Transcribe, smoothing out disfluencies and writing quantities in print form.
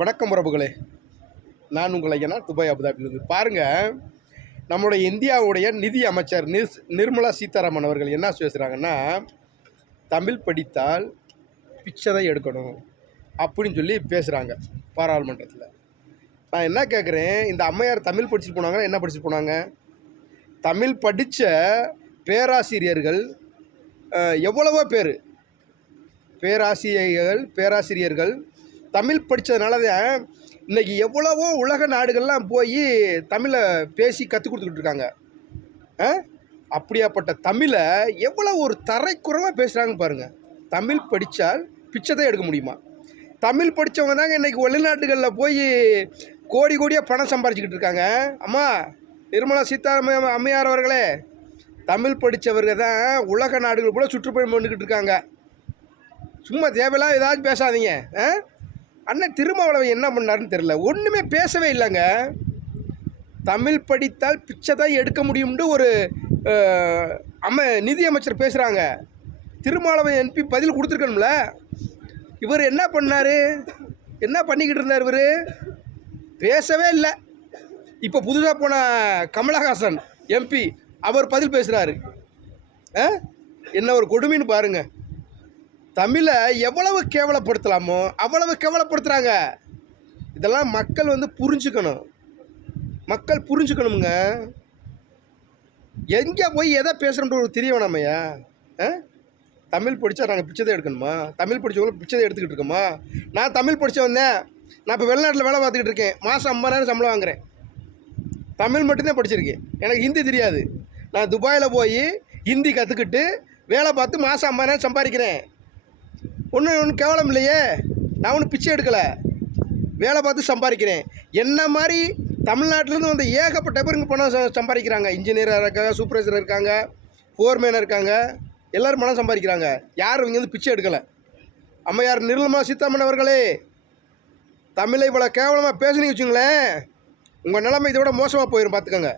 வணக்கம் உறவுகளே, நான் உங்கள் ஐயனா துபாய் அபுதாபிலிருந்து. பாருங்கள், நம்முடைய இந்தியாவுடைய நிதி அமைச்சர் நிர்மலா சீதாராமன் அவர்கள் என்ன பேசுகிறாங்கன்னா, தமிழ் படித்தால் பிச்சை தான் எடுக்கணும் அப்படின்னு சொல்லி பேசுகிறாங்க பாராளுமன்றத்தில். நான் என்ன கேட்குறேன், இந்த அம்மையார் தமிழ் படிச்சுட்டு போனாங்கன்னா என்ன படிச்சுட்டு போனாங்க? தமிழ் படித்த பேராசிரியர்கள் எவ்வளவோ பேர், பேராசிரியர்கள் தமிழ் படித்ததுனால தான் இன்றைக்கி எவ்வளவோ உலக நாடுகள்லாம் போய் தமிழை பேசி கற்றுக் கொடுத்துக்கிட்டு இருக்காங்க. அப்படியாப்பட்ட தமிழை எவ்வளோ ஒரு தரைக்குறவாக பேசுகிறாங்க பாருங்கள். தமிழ் படித்தால் பிச்சை தான் எடுக்க முடியுமா? தமிழ் படித்தவங்க தாங்க இன்றைக்கி வெளிநாட்டுகளில் போய் கோடி கோடியாக பணம் சம்பாரிச்சிக்கிட்டு இருக்காங்க. அம்மா நிர்மலா சீதாராமன் அம்மையார் அவர்களே, தமிழ் படித்தவர்கள் தான் உலக நாடுகள் கூட சுற்றுப்பயணம் பண்ணிக்கிட்டு இருக்காங்க. சும்மா தேவையில்லாம் ஏதாச்சும் பேசாதீங்க. அண்ணன் திருமாவளவன் என்ன பண்ணாருன்னு தெரில, ஒன்றுமே பேசவே இல்லைங்க. தமிழ் படித்தால் பிச்சை தான் எடுக்க முடியும்னு ஒரு நிதி அமைச்சர் பேசுகிறாங்க. திருமாவளவன் MP பதில் கொடுத்துருக்கணும்ல. இவர் என்ன பண்ணார், என்ன பண்ணிக்கிட்டு இருந்தார்? இவர் பேசவே இல்லை. இப்போ புதுசாக போன கமலஹாசன் MP அவர் பதில் பேசுகிறாரு. என்ன ஒரு கொடுமைன்னு பாருங்கள். தமிழை எவ்வளவு கேவலப்படுத்தலாமோ அவ்வளவு கேவலப்படுத்துகிறாங்க. இதெல்லாம் மக்கள் புரிஞ்சுக்கணும். மக்கள் புரிஞ்சுக்கணுங்க. எங்கே போய் எதை பேசுகிறோன்ற ஒரு தெரிய வேணாமையா? தமிழ் படித்தா நாங்கள் பிச்சை தான் எடுக்கணுமா? தமிழ் படித்தவங்களும் பிச்சை தான் எடுத்துக்கிட்டு இருக்கோமா? நான் தமிழ் படித்த வந்தேன். நான் இப்போ வெளிநாட்டில் வேலை பார்த்துக்கிட்டு இருக்கேன். மாதம் 50,000 சம்பளம் வாங்குகிறேன். தமிழ் மட்டும்தான் படிச்சிருக்கேன். எனக்கு ஹிந்தி தெரியாது. நான் துபாயில் போய் ஹிந்தி கற்றுக்கிட்டு வேலை பார்த்து மாதம் 50,000 சம்பாதிக்கிறேன். ஒன்றும் கேவலம் இல்லையே. நான் ஒன்றும் பிச்சை எடுக்கலை, வேலை பார்த்து சம்பாதிக்கிறேன். என்ன மாதிரி தமிழ்நாட்டிலேருந்து வந்து ஏகப்பட்ட பேர் இங்கே பணம் சம்பாதிக்கிறாங்க. இன்ஜினியராக இருக்காங்க, சூப்பர்வைசர் இருக்காங்க, ஃபோர்மேனாக இருக்காங்க, எல்லோரும் பணம் சம்பாதிக்கிறாங்க. யாரும் இங்கே பிச்சை எடுக்கலை. அம்மையார் நிர்மலா சீதாராமன் அவர்களே, தமிழை இவ்வளோ கேவலமாக பேசுனீங்க வச்சுங்களேன், உங்கள் நிலைமை இதை விட மோசமாக போயிடும், பார்த்துக்கோங்க.